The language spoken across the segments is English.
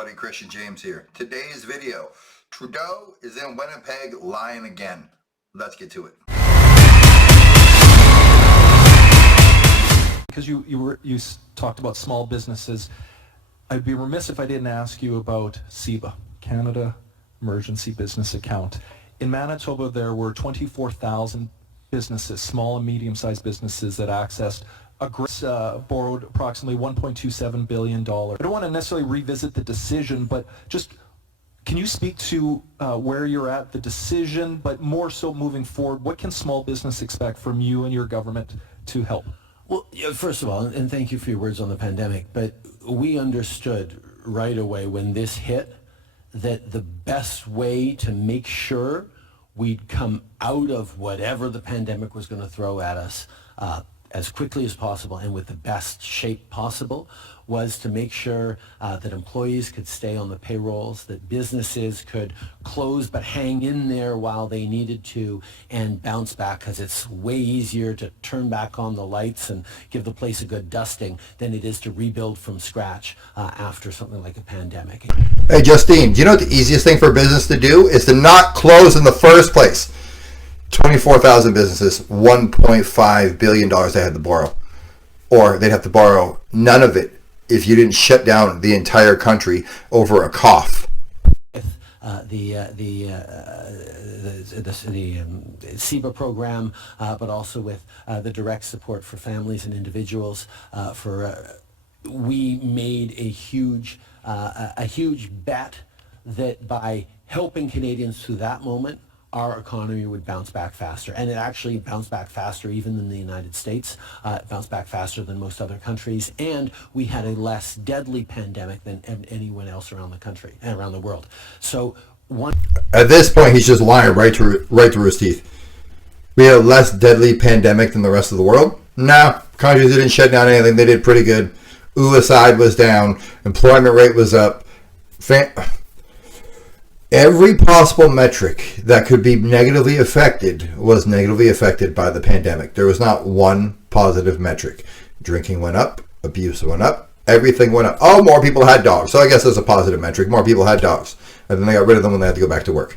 everybody, Christian James here. Today's video, Trudeau is in Winnipeg lying again. Let's get to it. Because you talked about small businesses, I'd be remiss if I didn't ask you about CEBA, Canada Emergency Business Account. In Manitoba, there were 24,000 businesses, small and medium-sized businesses that accessed borrowed approximately $1.27 billion. I don't want to necessarily revisit the decision, but just can you speak to where you're at, the decision, but more so moving forward, what can small business expect from you and your government to help? Well, first of all, and thank you for your words on the pandemic, but we understood right away when this hit that the best way to make sure we'd come out of whatever the pandemic was going to throw at us as quickly as possible and with the best shape possible was to make sure that employees could stay on the payrolls, that businesses could close but hang in there while they needed to and bounce back, because it's way easier to turn back on the lights and give the place a good dusting than it is to rebuild from scratch after something like a pandemic. Hey Justine, do you know what the easiest thing for a business to do is to not close in the first place? 24,000 businesses, $1.5 billion they had to borrow. Or they'd have to borrow none of it if you didn't shut down the entire country over a cough. The CEBA program, but also with the direct support for families and individuals. We made a huge bet that by helping Canadians through that moment, our economy would bounce back faster. And it actually bounced back faster even than the United States. It bounced back faster than most other countries. And we had a less deadly pandemic than anyone else around the country and around the world. So at this point, he's just lying right through his teeth. We had a less deadly pandemic than the rest of the world? No, countries didn't shut down anything. They did pretty good. USAID was down. Employment rate was up. Every possible metric that could be negatively affected was negatively affected by the pandemic. There was not one positive metric. Drinking went up. Abuse went up. Everything went up. Oh, more people had dogs. So I guess that's a positive metric. More people had dogs. And then they got rid of them when they had to go back to work.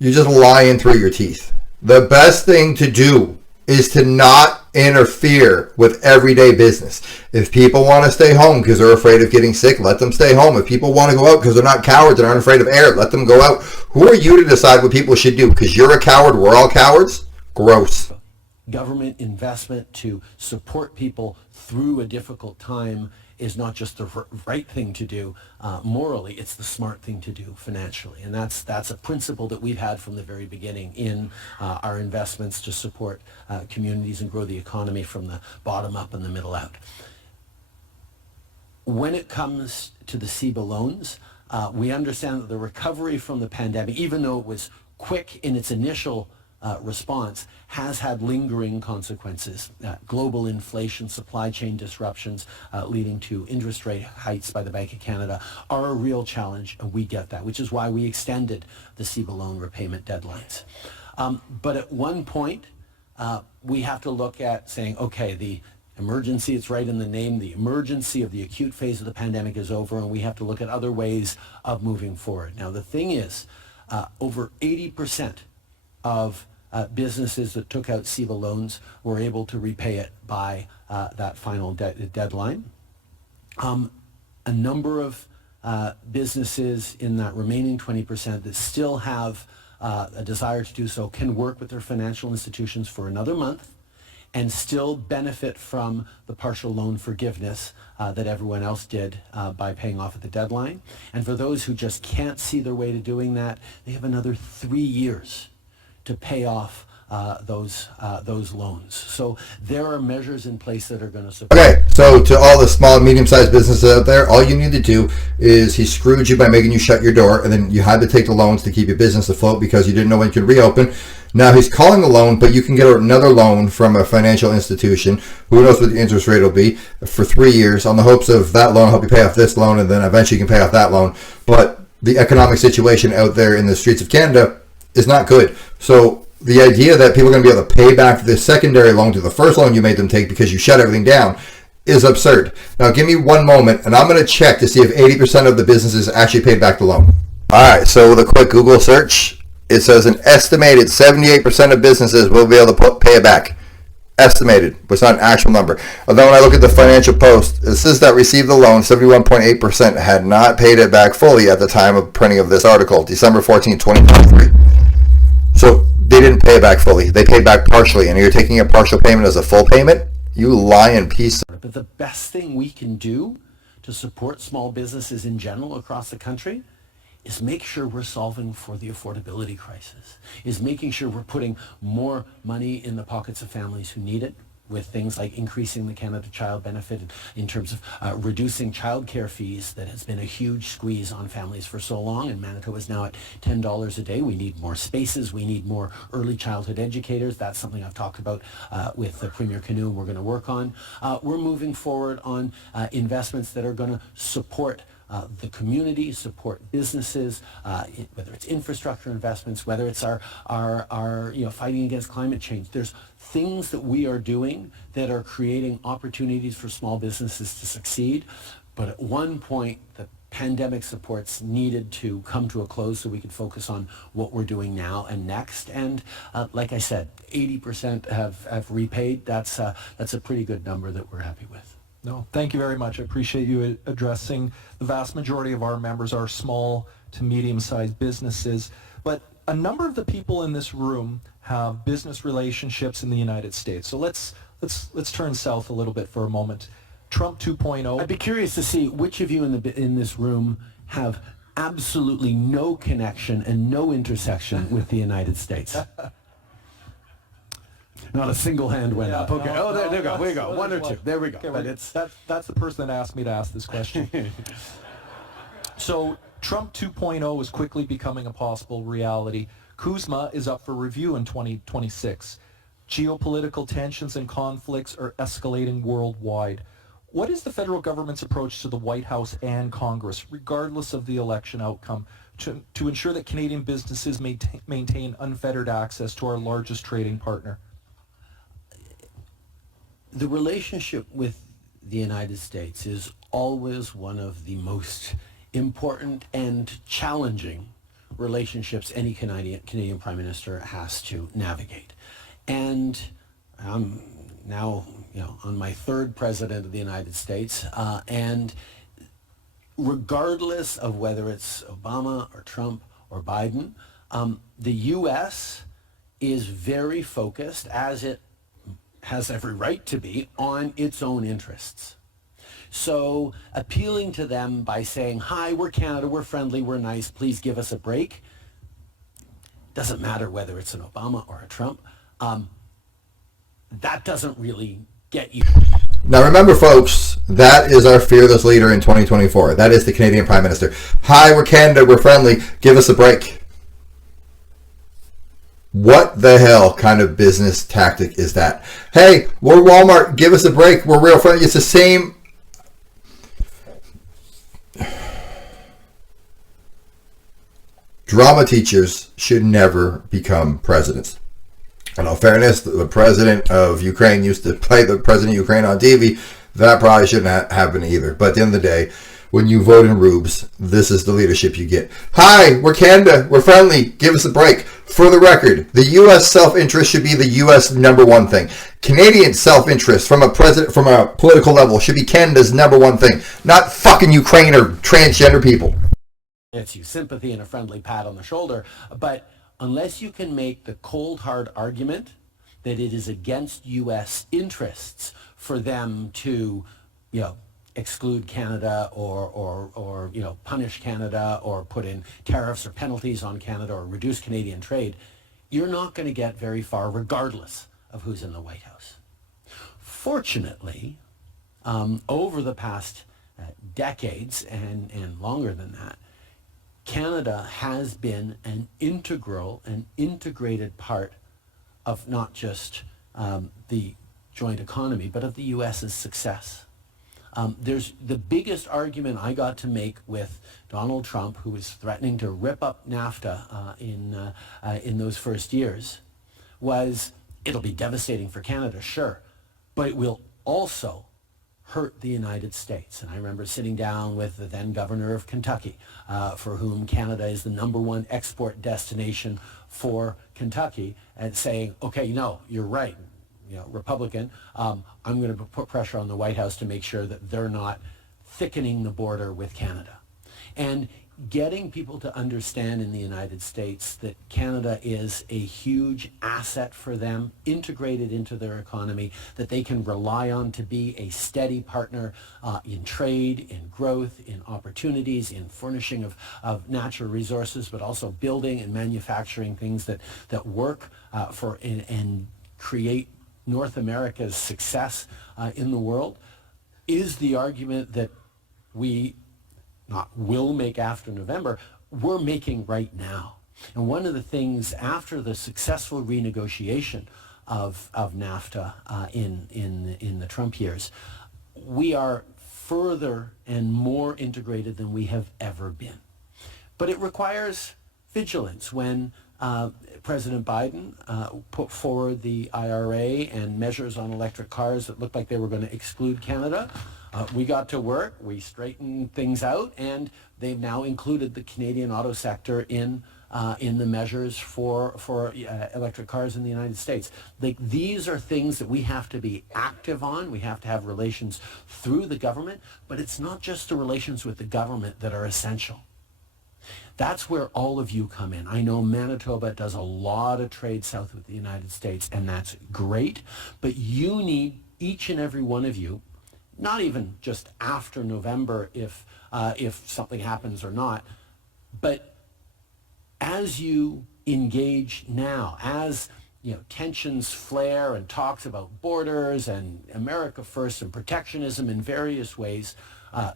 You're just lying through your teeth. The best thing to do is to not interfere with everyday business. If people want to stay home because they're afraid of getting sick, let them stay home. If people want to go out because they're not cowards and aren't afraid of air, let them go out. Who are you to decide what people should do? Because you're a coward, we're all cowards? Gross. Government investment to support people through a difficult time is not just the right thing to do morally, it's the smart thing to do financially. And that's a principle that we've had from the very beginning in our investments to support communities and grow the economy from the bottom up and the middle out. When it comes to the CEBA loans, we understand that the recovery from the pandemic, even though it was quick in its initial response, has had lingering consequences. Global inflation, supply chain disruptions leading to interest rate hikes by the Bank of Canada are a real challenge, and we get that, which is why we extended the CEBA loan repayment deadlines. But at one point, we have to look at saying, okay, the emergency, it's right in the name, the emergency of the acute phase of the pandemic is over, and we have to look at other ways of moving forward. Now, the thing is, over 80% of businesses that took out CEBA loans were able to repay it by that final deadline. A number of businesses in that remaining 20% that still have a desire to do so can work with their financial institutions for another month and still benefit from the partial loan forgiveness that everyone else did by paying off at the deadline. And for those who just can't see their way to doing that, they have another 3 years to pay off those loans. So there are measures in place that are going to support. Okay, so to all the small and medium-sized businesses out there, all you need to do is he screwed you by making you shut your door, and then you had to take the loans to keep your business afloat because you didn't know when you could reopen. Now he's calling a loan, but you can get another loan from a financial institution. Who knows what the interest rate will be for 3 years on the hopes of that loan help you pay off this loan, and then eventually you can pay off that loan. But the economic situation out there in the streets of Canada is not good. So the idea that people are going to be able to pay back this secondary loan to the first loan you made them take because you shut everything down is absurd. Now give me one moment and I'm going to check to see if 80% of the businesses actually paid back the loan. Alright, so with a quick Google search, it says an estimated 78% of businesses will be able to pay it back. Estimated, but it's not an actual number. Although when I look at the Financial Post, it says that received the loan, 71.8% had not paid it back fully at the time of printing of this article, December 14, 2023. So they didn't pay it back fully. They paid back partially, and you're taking a partial payment as a full payment? You lying piece. But the best thing we can do to support small businesses in general across the country is make sure we're solving for the affordability crisis, is making sure we're putting more money in the pockets of families who need it, with things like increasing the Canada Child Benefit in terms of reducing childcare fees that has been a huge squeeze on families for so long, and Manitoba is now at $10 a day. We need more spaces. We need more early childhood educators. That's something I've talked about with Premier Canoe we're going to work on. We're moving forward on investments that are going to support the community, support businesses, whether it's infrastructure investments, whether it's our fighting against climate change. There's things that we are doing that are creating opportunities for small businesses to succeed. But at one point, the pandemic supports needed to come to a close so we could focus on what we're doing now and next. And like I said, 80% have repaid. That's a pretty good number that we're happy with. No, thank you very much. I appreciate you addressing the vast majority of our members are small to medium-sized businesses, but a number of the people in this room have business relationships in the United States. So let's turn south a little bit for a moment. Trump 2.0. I'd be curious to see which of you in this room have absolutely no connection and no intersection with the United States. Not a single hand went up. Okay. There we go. One or two. There we go. Okay, but that's the person that asked me to ask this question. So Trump 2.0 is quickly becoming a possible reality. CUSMA is up for review in 2026. Geopolitical tensions and conflicts are escalating worldwide. What is the federal government's approach to the White House and Congress, regardless of the election outcome, to ensure that Canadian businesses maintain unfettered access to our largest trading partner? The relationship with the United States is always one of the most important and challenging relationships any Canadian Prime Minister has to navigate. And I'm now on my third President of the United States, and regardless of whether it's Obama or Trump or Biden, the U.S. is very focused, as it has every right to be, on its own interests. So appealing to them by saying, hi, we're Canada, we're friendly, we're nice, please give us a break, doesn't matter whether it's an Obama or a Trump, that doesn't really get you. Now remember, folks, that is our fearless leader in 2024. That is the Canadian Prime Minister. Hi, we're Canada, we're friendly, give us a break. What the hell kind of business tactic is that? Hey, we're Walmart, give us a break, we're real friendly. It's the same. Drama teachers should never become presidents. In all fairness, the president of Ukraine used to play the president of Ukraine on TV. That probably shouldn't happen either. But at the end of the day, when you vote in rubes, this is the leadership you get. Hi, we're Canada, we're friendly, give us a break. For the record, the U.S. self-interest should be the U.S. number one thing. Canadian self-interest from a political level should be Canada's number one thing, not fucking Ukraine or transgender people. It's you sympathy and a friendly pat on the shoulder, but unless you can make the cold hard argument that it is against U.S. interests for them to, exclude Canada or punish Canada or put in tariffs or penalties on Canada or reduce Canadian trade, you're not going to get very far regardless of who's in the White House. Fortunately, over the past decades and longer than that, Canada has been an integral and integrated part of not just the joint economy, but of the U.S.'s success. There's the biggest argument I got to make with Donald Trump, who was threatening to rip up NAFTA in those first years, was it'll be devastating for Canada, sure, but it will also hurt the United States. And I remember sitting down with the then governor of Kentucky, for whom Canada is the #1 export destination for Kentucky, and saying, okay, no, you're right, Republican, I'm going to put pressure on the White House to make sure that they're not thickening the border with Canada. And getting people to understand in the United States that Canada is a huge asset for them, integrated into their economy, that they can rely on to be a steady partner in trade, in growth, in opportunities, in furnishing of natural resources, but also building and manufacturing things that work and create North America's success in the world, is the argument that we not will make after November, we're making right now. And one of the things after the successful renegotiation of NAFTA in the Trump years, we are further and more integrated than we have ever been. But it requires vigilance. When President Biden put forward the IRA and measures on electric cars that looked like they were going to exclude Canada, we got to work, we straightened things out, and they've now included the Canadian auto sector in the measures for electric cars in the United States. These are things that we have to be active on. We have to have relations through the government, but it's not just the relations with the government that are essential. That's where all of you come in. I know Manitoba does a lot of trade south with the United States, and that's great, but you need, each and every one of you, not even just after November if something happens or not, but as you engage now, as tensions flare and talks about borders and America First and protectionism in various ways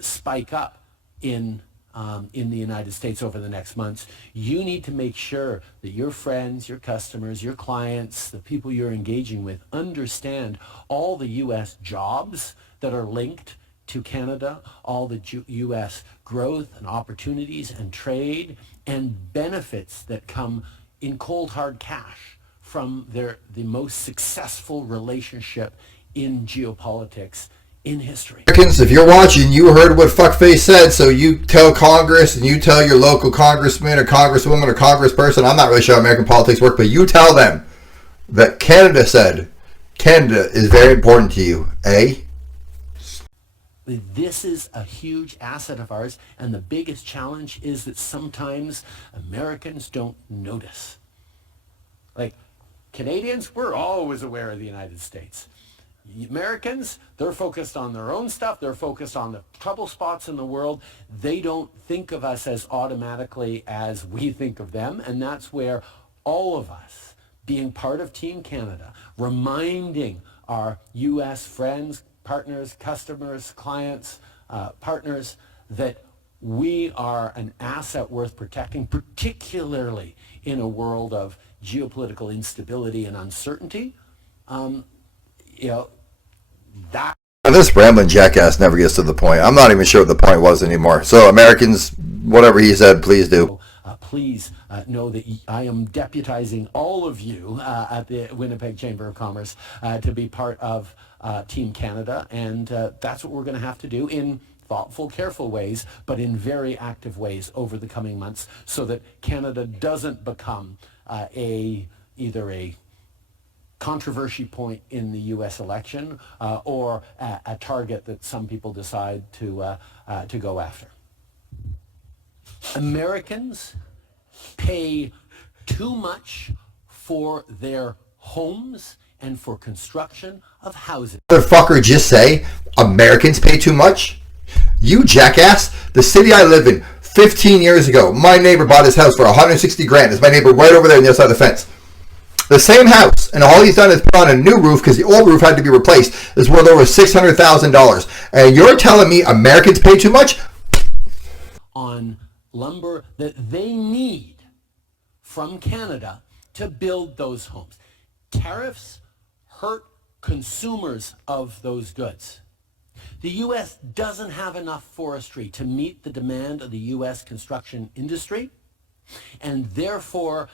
spike up in the United States over the next months, you need to make sure that your friends, your customers, your clients, the people you're engaging with understand all the U.S. jobs that are linked to Canada, all the U.S. growth and opportunities and trade and benefits that come in cold hard cash from the most successful relationship in geopolitics in history. Americans, if you're watching, you heard what Fuckface said, so you tell Congress and you tell your local congressman or congresswoman or congressperson, I'm not really sure how American politics work, but you tell them that Canada said Canada is very important to you, eh? This is a huge asset of ours, and the biggest challenge is that sometimes Americans don't notice. Like, Canadians, we're always aware of the United States. Americans, they're focused on their own stuff. They're focused on the trouble spots in the world. They don't think of us as automatically as we think of them, and that's where all of us, being part of Team Canada, reminding our U.S. friends, partners, customers, clients, partners, that we are an asset worth protecting, particularly in a world of geopolitical instability and uncertainty. That. This rambling jackass never gets to the point. I'm not even sure what the point was anymore. So Americans, whatever he said, please do. Please know that I am deputizing all of you at the Winnipeg Chamber of Commerce to be part of Team Canada, and that's what we're going to have to do in thoughtful, careful ways, but in very active ways over the coming months, so that Canada doesn't become either a controversy point in the U.S. election or a target that some people decide to go after. Americans pay too much for their homes and for construction of houses. Motherfucker, just say Americans pay too much? You jackass. The city I live in 15 years ago, my neighbor bought his house for $160,000. There's my neighbor right over there on the other side of the fence. The same house, and all he's done is put on a new roof because the old roof had to be replaced, is worth over $600,000. And you're telling me Americans pay too much? On lumber that they need from Canada to build those homes. Tariffs hurt consumers of those goods. The U.S. doesn't have enough forestry to meet the demand of the U.S. construction industry, and therefore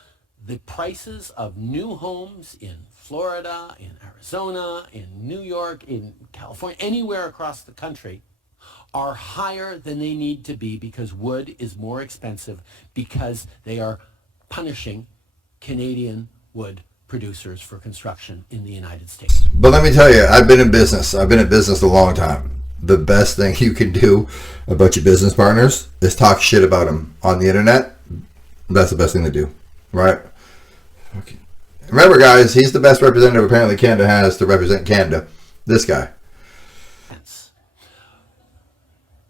the prices of new homes in Florida, in Arizona, in New York, in California, anywhere across the country are higher than they need to be because wood is more expensive because they are punishing Canadian wood producers for construction in the United States. But let me tell you, I've been in business. I've been in business a long time. The best thing you can do about your business partners is talk shit about them on the internet. That's the best thing to do, right? Okay. Remember, guys, he's the best representative apparently Canada has to represent Canada. This guy.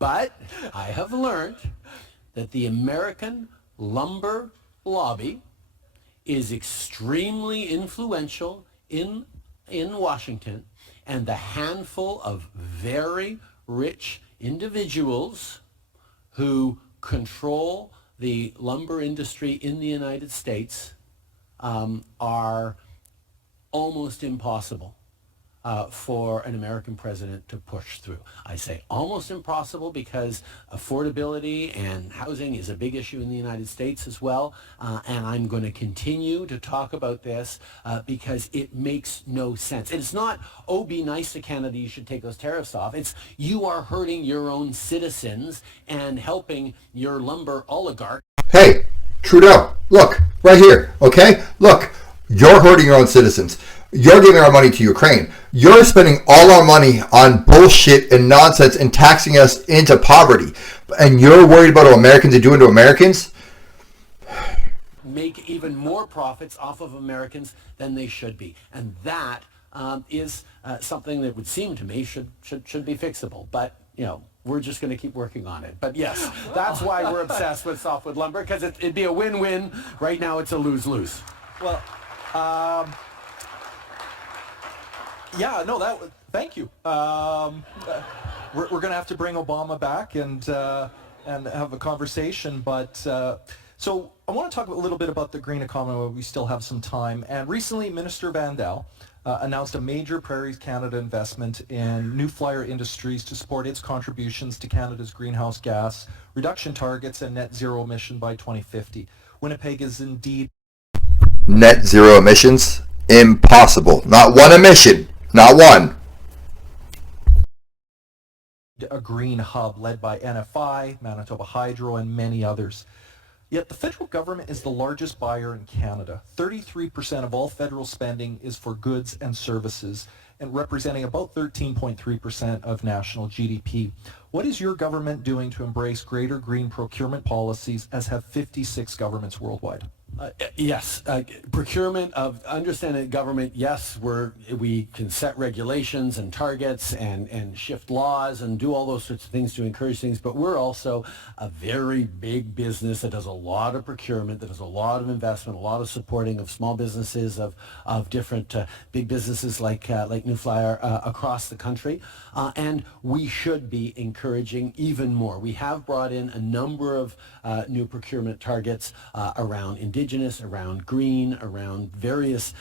But I have learned that the American lumber lobby is extremely influential in Washington, and the handful of very rich individuals who control the lumber industry in the United States are almost impossible for an American president to push through. I say almost impossible because affordability and housing is a big issue in the United States as well, and I'm going to continue to talk about this because it makes no sense. It's not, oh, be nice to Canada, you should take those tariffs off. It's you are hurting your own citizens and helping your lumber oligarch. Hey, Trudeau, look, right here, okay? Look, you're hurting your own citizens. You're giving our money to Ukraine. You're spending all our money on bullshit and nonsense and taxing us into poverty. And you're worried about what Americans are doing to Americans? Make even more profits off of Americans than they should be. And that is something that would seem to me should be fixable. But, you know, we're just going to keep working on it. But yes, that's why we're obsessed with softwood lumber, because it'd be a win-win. Right now it's a lose-lose. Well, yeah, no, thank you. We're going to have to bring Obama back and have a conversation. But so I want to talk a little bit about the green economy while we still have some time. And recently, Minister Van Dal announced a major Prairies Canada investment in New Flyer Industries to support its contributions to Canada's greenhouse gas reduction targets and net zero emission by 2050. Winnipeg is indeed Net zero emissions? Impossible. Not one emission. Not one. a green hub led by NFI, Manitoba Hydro, and many others. Yet the federal government is the largest buyer in Canada. 33% of all federal spending is for goods and services, and representing about 13.3% of national GDP. What is your government doing to embrace greater green procurement policies, as have 56 governments worldwide? Yes, procurement of understanding government. Yes, we can set regulations and targets and shift laws and do all those sorts of things to encourage things. But we're also a very big business that does a lot of procurement, that does a lot of investment, a lot of supporting of small businesses, of different big businesses like New Flyer across the country. And we should be encouraging even more. We have brought in a number of new procurement targets around Indigenous, around green, around various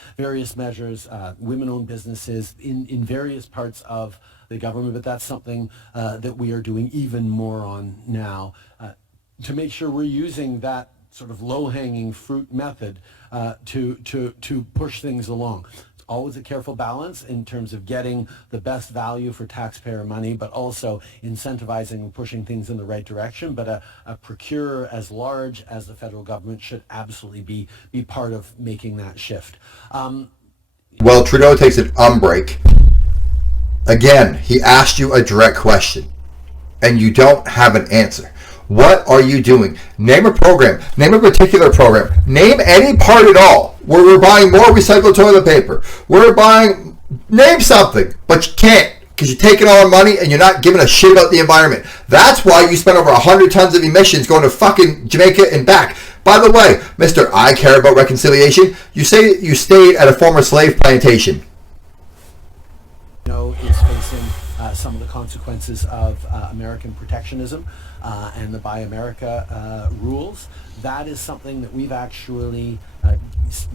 measures, women-owned businesses in various parts of the government. But that's something that we are doing even more on now to make sure we're using that sort of low-hanging fruit method to push things along. Always a careful balance in terms of getting the best value for taxpayer money, but also incentivizing and pushing things in the right direction. But a procurer as large as the federal government should absolutely be part of making that shift. Well, Trudeau takes an break. Again, he asked you a direct question, and you don't have an answer. What are you doing? Name a program. Name a particular program. Name any part at all where we're buying more recycled toilet paper. Name something, but you can't because you're taking all our money and you're not giving a shit about the environment. That's why you spent over 100 tons of emissions going to fucking Jamaica and back. By the way, Mr. I care about reconciliation, you say you stayed at a former slave plantation. Is facing some of the consequences of American protectionism and the Buy America rules. That is something that we've actually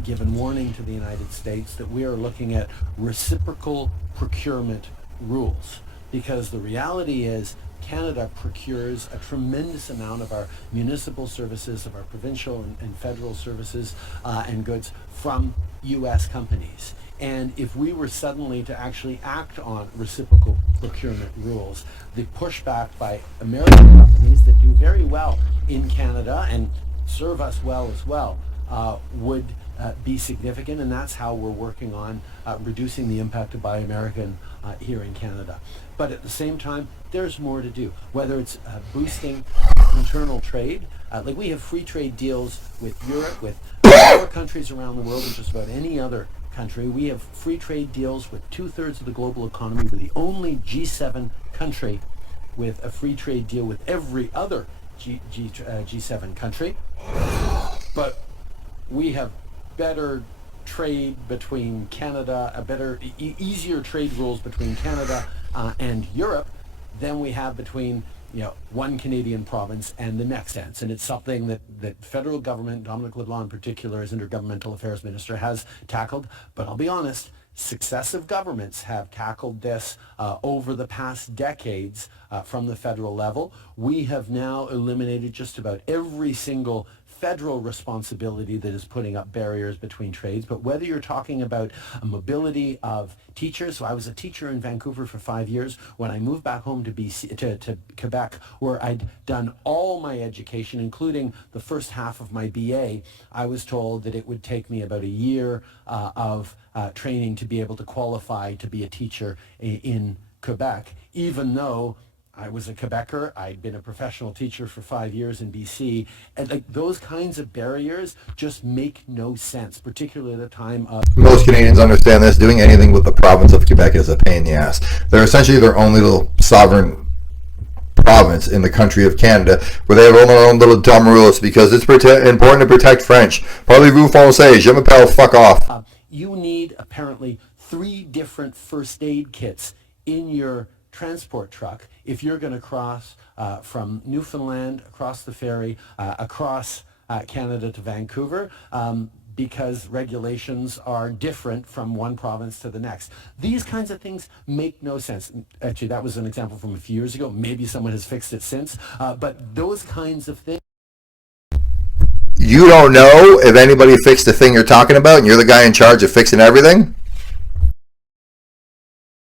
given warning to the United States that we are looking at reciprocal procurement rules, because the reality is Canada procures a tremendous amount of our municipal services, of our provincial and federal services and goods from U.S. companies. And if we were suddenly to actually act on reciprocal procurement rules, the pushback by American companies that do very well in Canada and serve us well as well would be significant, and that's how we're working on reducing the impact of Buy American here in Canada. But at the same time, there's more to do, whether it's boosting internal trade. Like we have free trade deals with Europe, with more countries around the world than just about any other country. We have free trade deals with 2/3 of the global economy. We're the only G7 country with a free trade deal with every other G7 country. But we have better trade between Canada, easier trade rules between Canada and Europe than we have between one Canadian province and the next sense. And it's something that federal government, Dominic LeBlanc in particular, as Intergovernmental Affairs Minister, has tackled. But I'll be honest, successive governments have tackled this over the past decades from the federal level. We have now eliminated just about every single federal responsibility that is putting up barriers between trades. But whether you're talking about a mobility of teachers, so I was a teacher in Vancouver for 5 years. When I moved back home to Quebec, where I'd done all my education, including the first half of my BA, I was told that it would take me about a year of training to be able to qualify to be a teacher in Quebec, even though I was a Quebecer. I'd been a professional teacher for 5 years in BC. And those kinds of barriers just make no sense, particularly at a time of... Most Canadians understand this. Doing anything with the province of Quebec is a pain in the ass. They're essentially their only little sovereign province in the country of Canada, where they have all their own little dumb rules because it's important to protect French. Parlez-vous français? Je m'appelle, fuck off. You need apparently 3 different first aid kits in your transport truck if you're going to cross from Newfoundland, across the ferry, across Canada to Vancouver, because regulations are different from one province to the next. These kinds of things make no sense. Actually, that was an example from a few years ago. Maybe someone has fixed it since, but those kinds of things... You don't know if anybody fixed the thing you're talking about, and you're the guy in charge of fixing everything?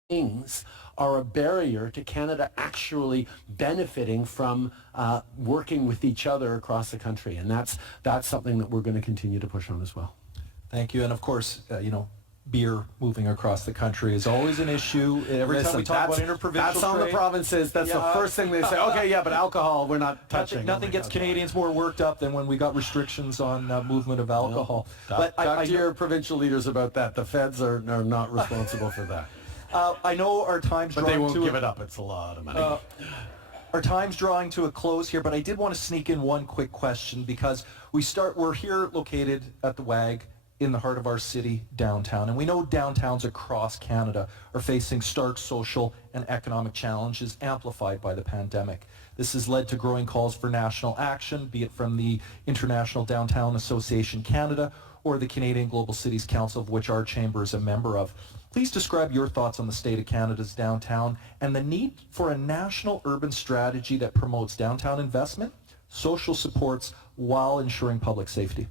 Things are a barrier to Canada actually benefiting from working with each other across the country. And that's something that we're going to continue to push on as well. Thank you. And of course, beer moving across the country is always an issue. Every time we talk about interprovincial that's on trade, the provinces. That's the first thing they say. Okay, yeah, but alcohol, we're not touching. Nothing gets Canadians more worked up than when we got restrictions on movement of alcohol. But talk to your provincial leaders about that. The feds are not responsible for that. I know our time's but they won't give it up. It's a lot of money. Our time's drawing to a close here, but I did want to sneak in one quick question because we're here located at the WAG in the heart of our city, downtown. And we know downtowns across Canada are facing stark social and economic challenges amplified by the pandemic. This has led to growing calls for national action, be it from the International Downtown Association Canada or the Canadian Global Cities Council, of which our chamber is a member of. Please describe your thoughts on the state of Canada's downtown and the need for a national urban strategy that promotes downtown investment, social supports, while ensuring public safety.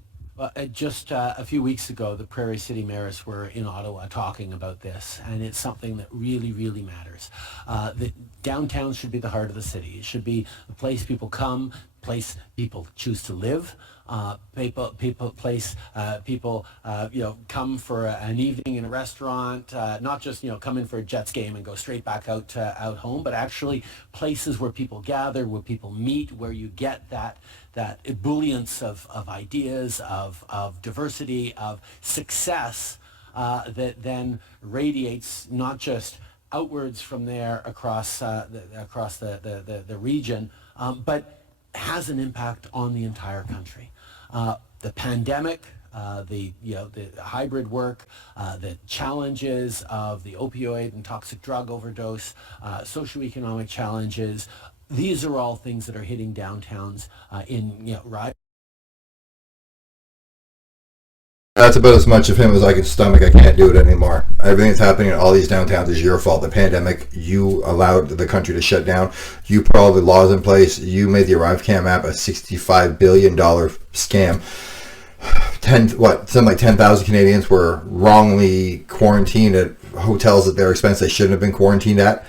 Just a few weeks ago, the Prairie City mayors were in Ottawa talking about this, and it's something that really, really matters. The downtown should be the heart of the city. It should be a place people come, place people choose to live. People come for an evening in a restaurant, not just come in for a Jets game and go straight back out home, but actually places where people gather, where people meet, where you get that ebullience of ideas, of diversity, of success that then radiates not just outwards from there across the region, but has an impact on the entire country. The pandemic, the hybrid work, the challenges of the opioid and toxic drug overdose, socioeconomic challenges, these are all things that are hitting downtowns in That's about as much of him as I can stomach. I can't do it anymore. Everything that's happening in all these downtowns is your fault. The pandemic, you allowed the country to shut down. You put all the laws in place. You made the ArriveCam app a $65 billion scam. Something like 10,000 Canadians were wrongly quarantined at hotels at their expense they shouldn't have been quarantined at.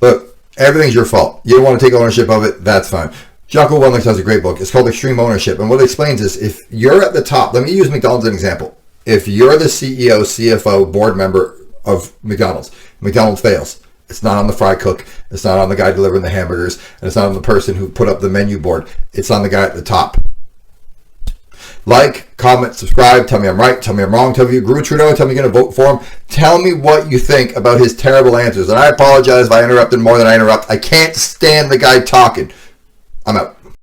Look, everything's your fault. You don't want to take ownership of it, that's fine. Jocko Willink has a great book. It's called Extreme Ownership. And what it explains is if you're at the top, let me use McDonald's as an example. If you're the CEO, CFO, board member of McDonald's fails. It's not on the fry cook. It's not on the guy delivering the hamburgers. And it's not on the person who put up the menu board. It's on the guy at the top. Like, comment, subscribe. Tell me I'm right. Tell me I'm wrong. Tell me you agree with Trudeau. Tell me you're going to vote for him. Tell me what you think about his terrible answers. And I apologize if I interrupted more than I interrupt. I can't stand the guy talking. I'm out.